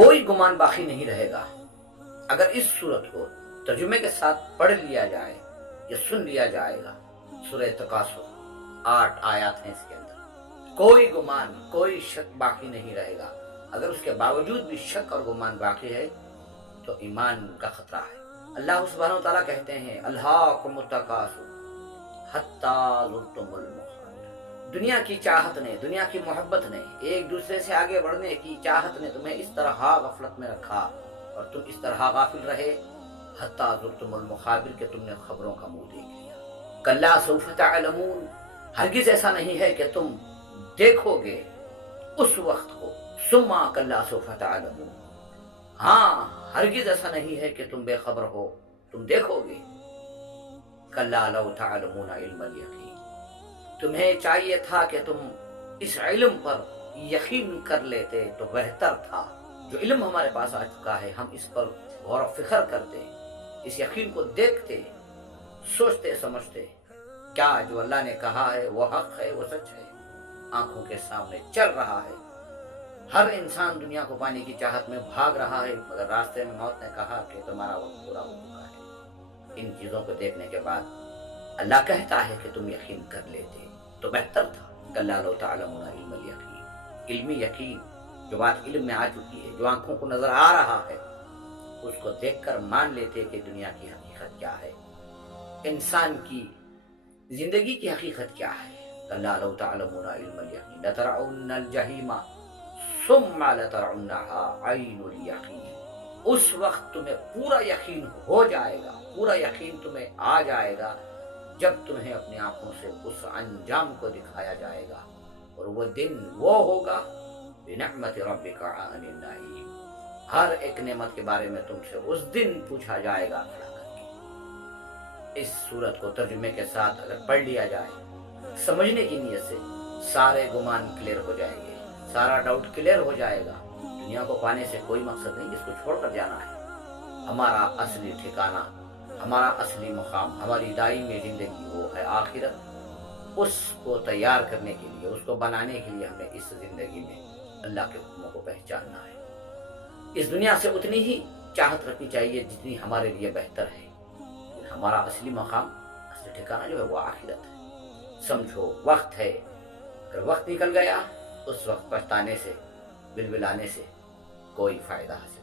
کوئی گمان باقی نہیں رہے گا۔ اگر اس صورت کو ترجمے کے ساتھ پڑھ لیا جائے یا سن لیا جائے گا، سورہ تکاثر 8 آیات ہیں اس کے اندر، کوئی گمان کوئی شک باقی نہیں رہے گا۔ اگر اس کے باوجود بھی شک اور گمان باقی ہے تو ایمان کا خطرہ ہے۔ اللہ سبحانہ و تعالیٰ کہتے ہیں الہاکم التکاثر حتی زرتم المقابر، دنیا کی چاہت نے، دنیا کی محبت نے، ایک دوسرے سے آگے بڑھنے کی چاہت نے تمہیں اس طرح غفلت میں رکھا اور تم اس طرح غافل رہے حتی زرتم المقابر کہ تم نے خبروں کا منہ دیکھ لیا۔ کلا سوف تعلمون، ہرگز ایسا نہیں ہے کہ تم دیکھو گے اس وقت کو، ثم کلا سوف تعلمون، ہاں ہرگز ایسا نہیں ہے کہ تم بے خبر ہو، تم دیکھو گے۔ کلا لو تعلمون علم الیقین، تمہیں چاہیے تھا کہ تم اس علم پر یقین کر لیتے تو بہتر تھا۔ جو علم ہمارے پاس آ چکا ہے ہم اس پر غور و فکر کرتے، اس یقین کو دیکھتے، سوچتے سمجھتے کیا جو اللہ نے کہا ہے وہ حق ہے، وہ سچ ہے، آنکھوں کے سامنے چل رہا ہے۔ ہر انسان دنیا کو پانے کی چاہت میں بھاگ رہا ہے، مگر راستے میں موت نے کہا کہ تمہارا وقت پورا ہو چکا ہے۔ ان چیزوں کو دیکھنے کے بعد اللہ کہتا ہے کہ تم یقین کر لیتے تو بہتر تھا۔ کلا لو تعلمون علم الیقین، علمی یقین، جو بات علم میں آ چکی ہے، جو آنکھوں کو نظر آ رہا ہے، اس کو دیکھ کر مان لیتے کہ دنیا کی حقیقت کیا ہے، انسان کی زندگی کی حقیقت کیا ہے۔ کلا لو تعلمون علم الیقین لترون الجحیم ثم لترونها عین الیقین، اس وقت تمہیں پورا یقین ہو جائے گا، پورا یقین تمہیں آ جائے گا جب تمہیں اپنی آنکھوں سے اس انجام کو دکھایا جائے گا، اور وہ دن وہ ہوگا بنعمت ربک عن النعیم، ہر ایک نعمت کے بارے میں تم سے اس دن پوچھا جائے گا کھڑا کر کے۔ اس صورت کو ترجمے کے ساتھ اگر پڑھ لیا جائے سمجھنے کی نیت سے، سارے گمان کلیئر ہو جائیں گے، سارا ڈاؤٹ کلیئر ہو جائے گا۔ دنیا کو پانے سے کوئی مقصد نہیں، اس کو چھوڑ کر جانا ہے۔ ہمارا اصلی ٹھکانہ، ہمارا اصلی مقام، ہماری دائمی زندگی وہ ہے آخرت۔ اس کو تیار کرنے کے لیے، اس کو بنانے کے لیے ہمیں اس زندگی میں اللہ کے حکموں کو پہچاننا ہے۔ اس دنیا سے اتنی ہی چاہت رکھنی چاہیے جتنی ہمارے لیے بہتر ہے، لیکن ہمارا اصلی مقام، اصلی ٹھکانہ جو ہے وہ آخرت ہے۔ سمجھو وقت ہے، اگر وقت نکل گیا اس وقت پچھتانے سے، بلبلانے سے کوئی فائدہ حاصل